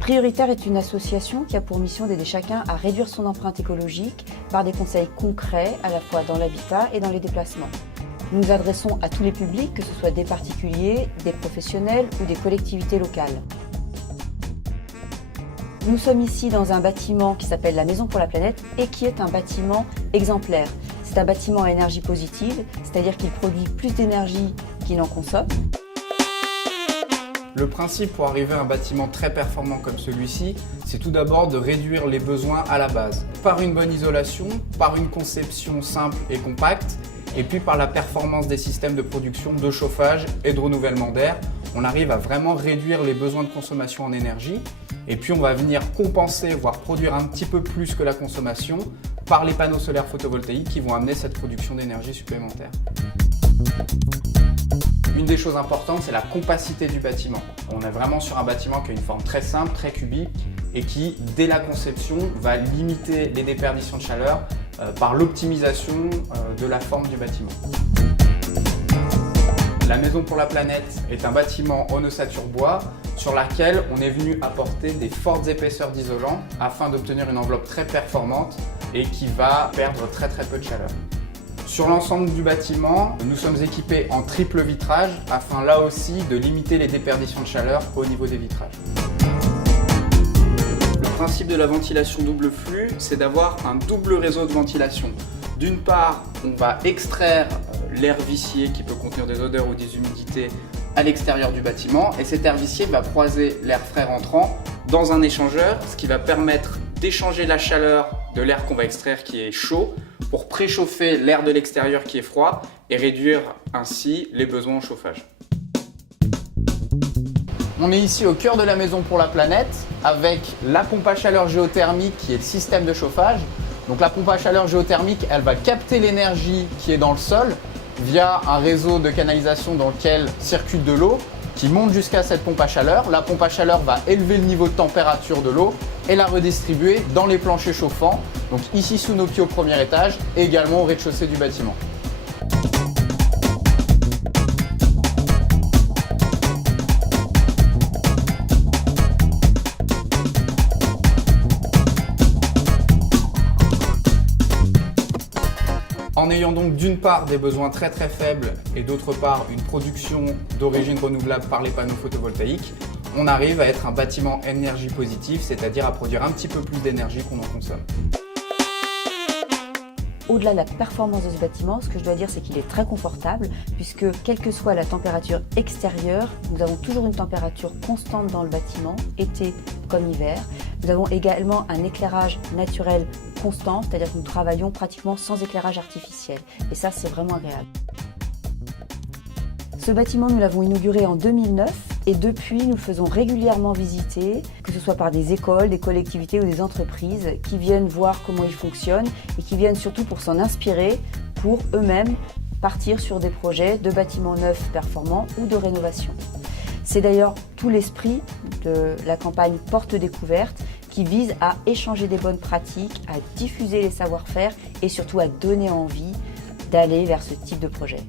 Prioritaire est une association qui a pour mission d'aider chacun à réduire son empreinte écologique par des conseils concrets à la fois dans l'habitat et dans les déplacements. Nous nous adressons à tous les publics, que ce soit des particuliers, des professionnels ou des collectivités locales. Nous sommes ici dans un bâtiment qui s'appelle la Maison pour la Planète et qui est un bâtiment exemplaire. C'est un bâtiment à énergie positive, c'est-à-dire qu'il produit plus d'énergie qu'il n'en consomme. Le principe pour arriver à un bâtiment très performant comme celui-ci, c'est tout d'abord de réduire les besoins à la base. Par une bonne isolation, par une conception simple et compacte, et puis par la performance des systèmes de production, de chauffage et de renouvellement d'air, on arrive à vraiment réduire les besoins de consommation en énergie. Et puis on va venir compenser, voire produire un petit peu plus que la consommation par les panneaux solaires photovoltaïques qui vont amener cette production d'énergie supplémentaire. Une des choses importantes, c'est la compacité du bâtiment. On est vraiment sur un bâtiment qui a une forme très simple, très cubique et qui, dès la conception, va limiter les déperditions de chaleur par l'optimisation de la forme du bâtiment. La Maison pour la Planète est un bâtiment en ossature bois sur laquelle on est venu apporter des fortes épaisseurs d'isolant afin d'obtenir une enveloppe très performante et qui va perdre très peu de chaleur. Sur l'ensemble du bâtiment, nous sommes équipés en triple vitrage afin là aussi de limiter les déperditions de chaleur au niveau des vitrages. Le principe de la ventilation double flux, c'est d'avoir un double réseau de ventilation. D'une part, on va extraire l'air vicié qui peut contenir des odeurs ou des humidités à l'extérieur du bâtiment et cet air vicié va croiser l'air frais rentrant dans un échangeur, ce qui va permettre d'échanger la chaleur de l'air qu'on va extraire qui est chaud pour préchauffer l'air de l'extérieur qui est froid et réduire ainsi les besoins en chauffage. On est ici au cœur de la Maison pour la Planète avec la pompe à chaleur géothermique qui est le système de chauffage. Donc la pompe à chaleur géothermique, elle va capter l'énergie qui est dans le sol via un réseau de canalisation dans lequel circule de l'eau qui monte jusqu'à cette pompe à chaleur. La pompe à chaleur va élever le niveau de température de l'eau et la redistribuer dans les planchers chauffants, donc ici sous nos pieds au premier étage et également au rez-de-chaussée du bâtiment. En ayant donc d'une part des besoins très faibles et d'autre part une production d'origine renouvelable par les panneaux photovoltaïques, on arrive à être un bâtiment énergie positive, c'est-à-dire à produire un petit peu plus d'énergie qu'on en consomme. Au-delà de la performance de ce bâtiment, ce que je dois dire, c'est qu'il est très confortable puisque quelle que soit la température extérieure, nous avons toujours une température constante dans le bâtiment, été comme hiver. Nous avons également un éclairage naturel constant, c'est-à-dire que nous travaillons pratiquement sans éclairage artificiel. Et ça, c'est vraiment agréable. Ce bâtiment, nous l'avons inauguré en 2009 et depuis, nous le faisons régulièrement visiter, que ce soit par des écoles, des collectivités ou des entreprises qui viennent voir comment il fonctionne et qui viennent surtout pour s'en inspirer pour eux-mêmes partir sur des projets de bâtiments neufs performants ou de rénovation. C'est d'ailleurs tout l'esprit de la campagne Porte Découverte qui vise à échanger des bonnes pratiques, à diffuser les savoir-faire et surtout à donner envie d'aller vers ce type de projet.